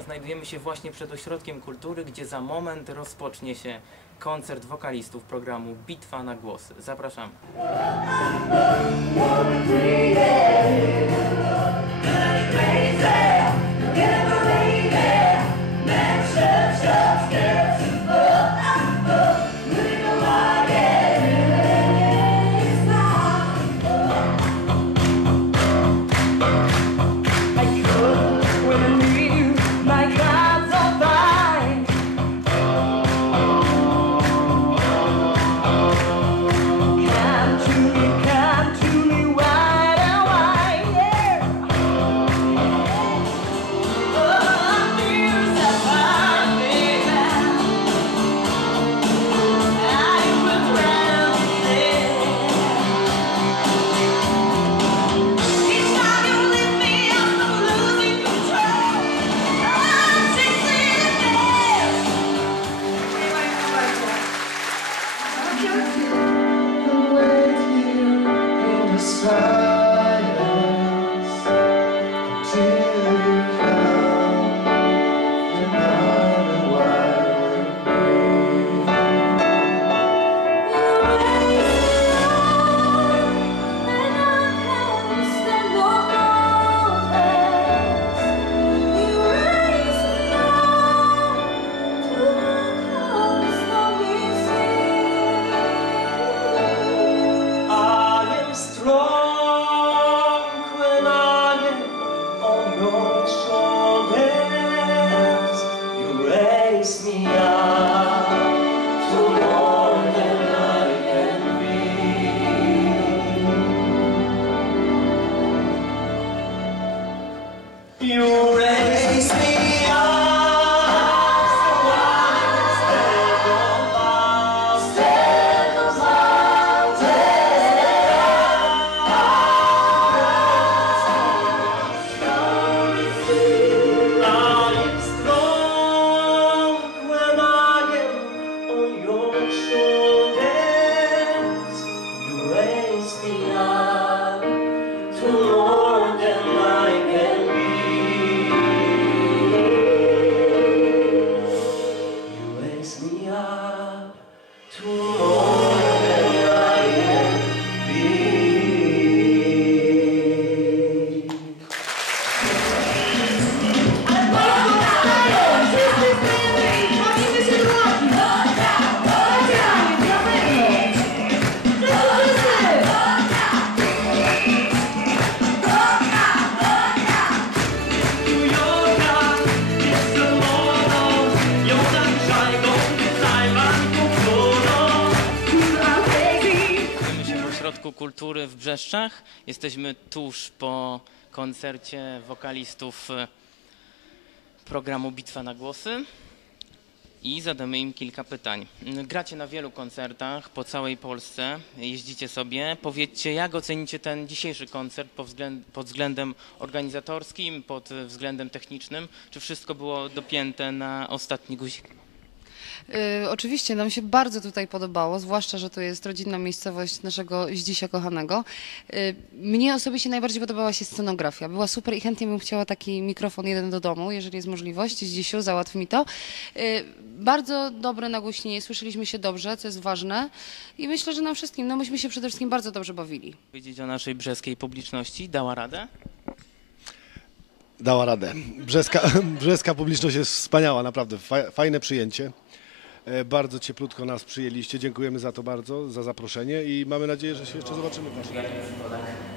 Znajdujemy się właśnie przed Ośrodkiem Kultury, gdzie za moment rozpocznie się koncert wokalistów programu Bitwa na głosy. Zapraszamy. Me up. You Ośrodku Kultury w Brzeszczach. Jesteśmy tuż po koncercie wokalistów e, programu Bitwa na głosy i zadamy im kilka pytań. Gracie na wielu koncertach po całej Polsce, jeździcie sobie. Powiedzcie, jak ocenicie ten dzisiejszy koncert pod, pod względem organizatorskim, pod względem technicznym? Czy wszystko było dopięte na ostatni guzik? Y, oczywiście nam się bardzo tutaj podobało, zwłaszcza, że to jest rodzinna miejscowość naszego Zdzisia kochanego. Y, mnie osobiście najbardziej podobała się scenografia. Była super i chętnie bym chciała taki mikrofon jeden do domu, jeżeli jest możliwość. Zdzisiu, załatw mi to. Y, bardzo dobre nagłośnienie, słyszeliśmy się dobrze, co jest ważne i myślę, że nam wszystkim, no myśmy się przede wszystkim bardzo dobrze bawili. Powiedzieć o naszej brzeskiej publiczności. Dała radę? Dała radę. Brzeska, brzeska publiczność jest wspaniała, naprawdę. Fa- Fajne przyjęcie. E, Bardzo cieplutko nas przyjęliście. Dziękujemy za to bardzo, za zaproszenie i mamy nadzieję, że się jeszcze zobaczymy. w!